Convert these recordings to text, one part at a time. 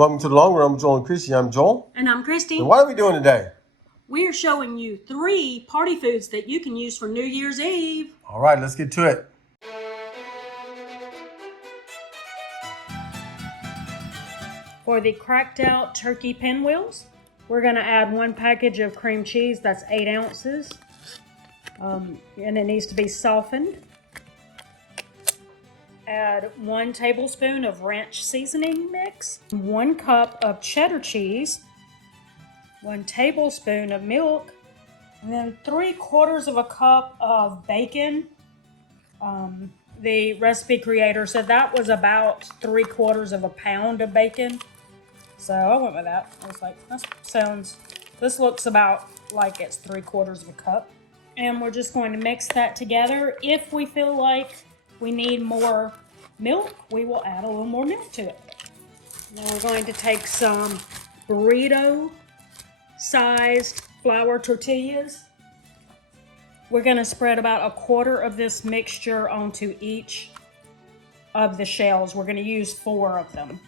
Welcome to the Long Run with Joel and Christy. I'm Joel. And I'm Christy. And what are we doing today? We are showing you 3 party foods that you can use for New Year's Eve. All right, let's get to it. For the cracked out turkey pinwheels, we're going to add 1 package of cream cheese. That's 8 ounces. And it needs to be softened. Add 1 tablespoon of ranch seasoning mix, 1 cup of cheddar cheese, 1 tablespoon of milk, and then 3/4 of a cup of bacon. The recipe creator said that was about 3/4 of a pound of bacon. So I went with that. I was like, this looks about like it's 3/4 of a cup. And we're just going to mix that together. If we feel like we need more milk, we will add a little more milk to it. Now we're going to take some burrito-sized flour tortillas. We're going to spread about 1/4 of this mixture onto each of the shells. We're going to use 4 of them.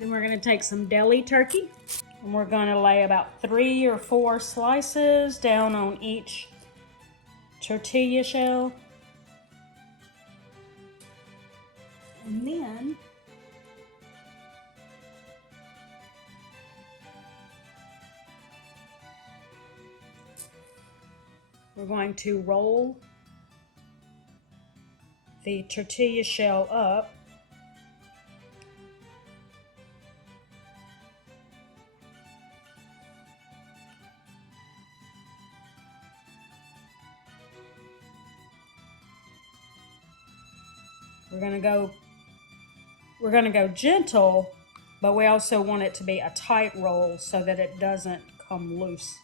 Then we're going to take some deli turkey, and we're going to lay about 3 or 4 slices down on each tortilla shell. And then we're going to roll the tortilla shell up. We're gonna go gentle, but we also want it to be a tight roll so that it doesn't come loose.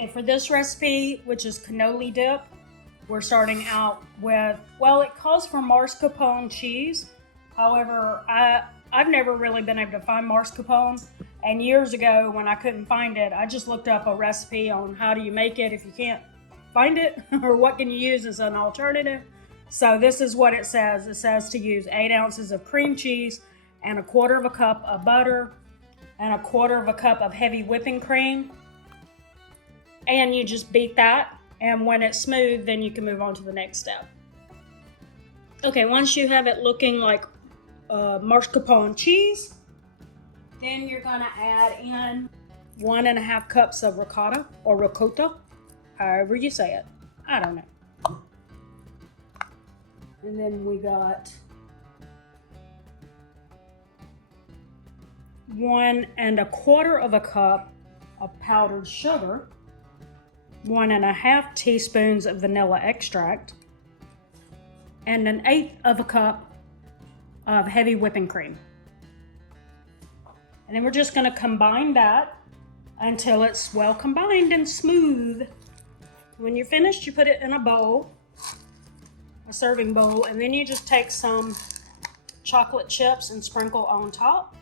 Okay, for this recipe, which is cannoli dip, we're starting out with, well, it calls for mascarpone cheese. However, I've never really been able to find mascarpone. And years ago, when I couldn't find it, I just looked up a recipe on how do you make it if you can't find it, or what can you use as an alternative. So this is what it says. It says to use 8 ounces of cream cheese and 1/4 of a cup of butter and 1/4 of a cup of heavy whipping cream. And you just beat that, and when it's smooth, then you can move on to the next step. Okay, once you have it looking like mascarpone cheese, then you're gonna add in 1.5 cups of ricotta, or ricotta, however you say it. I don't know. And then we got 1.25 of a cup of powdered sugar, 1.5 teaspoons of vanilla extract, and 1/8 of a cup of heavy whipping cream. And then we're just going to combine that until it's well combined and smooth. When you're finished, you put it in a bowl, a serving bowl, and then you just take some chocolate chips and sprinkle on top.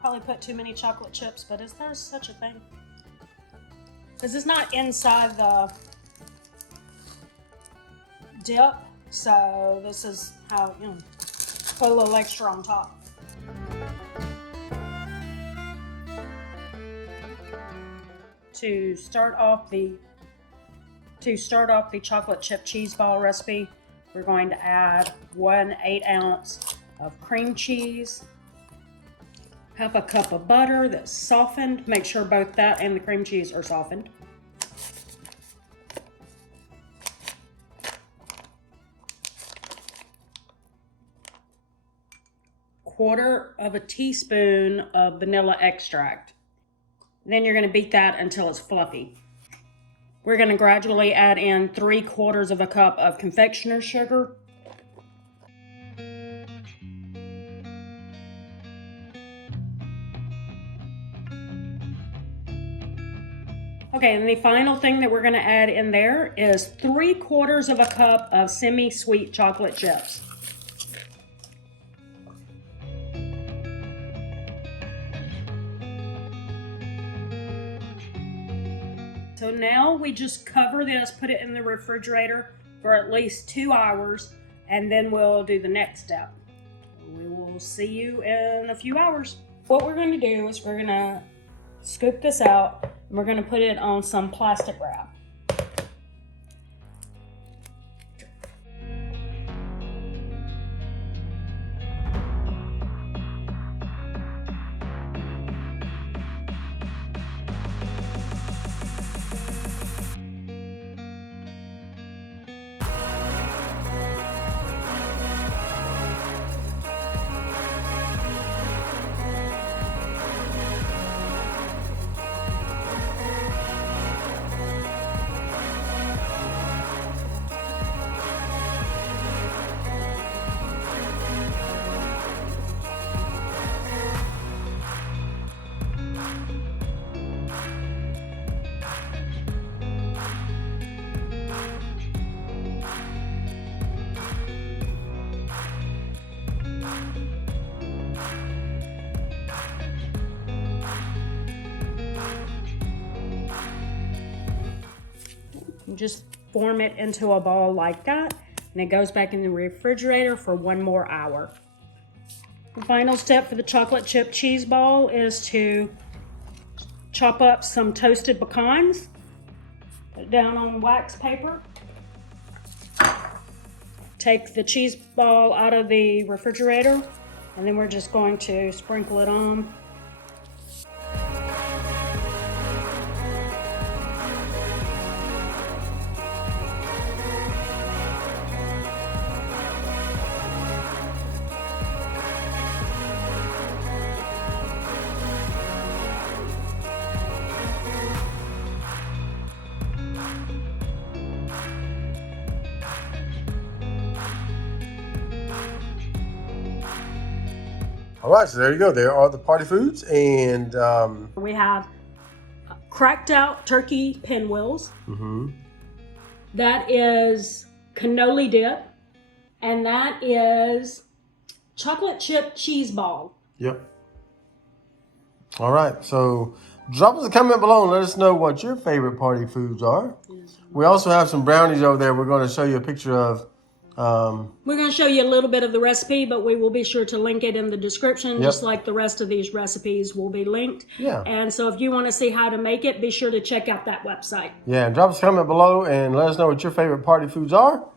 Probably put too many chocolate chips, but is there such a thing? Because it's not inside the dip, so this is how, you know, put a little extra on top. To start off the chocolate chip cheese ball recipe, we're going to add 1 8-ounce of cream cheese, half a cup of butter that's softened. Make sure both that and the cream cheese are softened. Quarter of a teaspoon of vanilla extract. Then you're going to beat that until it's fluffy. We're going to gradually add in 3/4 of a cup of confectioner's sugar. Okay, and the final thing that we're going to add in there is 3/4 of a cup of semi-sweet chocolate chips. So now we just cover this, put it in the refrigerator for at least 2 hours, and then we'll do the next step. We will see you in a few hours. What we're going to do is we're going to scoop this out, and we're going to put it on some plastic wrap. You just form it into a ball like that, and it goes back in the refrigerator for 1 more hour. The final step for the chocolate chip cheese ball is to chop up some toasted pecans, put it down on wax paper, take the cheese ball out of the refrigerator, and then we're just going to sprinkle it on. All right, so there you go. There are the party foods, and We have cracked out turkey pinwheels. That is cannoli dip, and that is chocolate chip cheese ball. Yep. All right, so drop us a comment below and let us know what your favorite party foods are. We also have some brownies over there. We're going to show you a picture of. We're going to show you a little bit of the recipe, but we will be sure to link it in the description, just like the rest of these recipes will be linked. Yeah. And so if you want to see how to make it, be sure to check out that website. Yeah, and drop us a comment below and let us know what your favorite party foods are.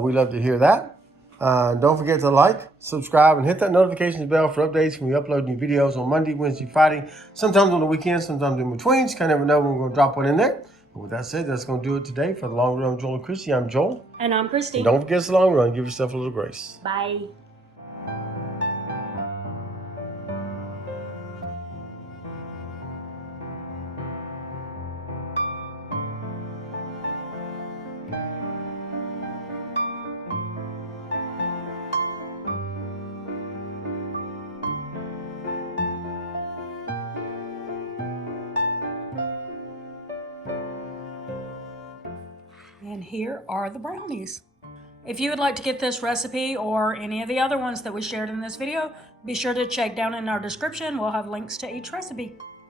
We love to hear that. Don't forget to like, subscribe, and hit that notifications bell for updates when we upload new videos on Monday, Wednesday, Friday, sometimes on the weekends, sometimes in between. You kind of never know when we're going to drop one in there. But with that said, that's going to do it today. For the Long Run, Joel and Christy, I'm Joel. And I'm Christy. And don't forget it's the long run. Give yourself a little grace. Bye. here are the brownies. If you would like to get this recipe or any of the other ones that we shared in this video, be sure to check down in our description. We'll have links to each recipe.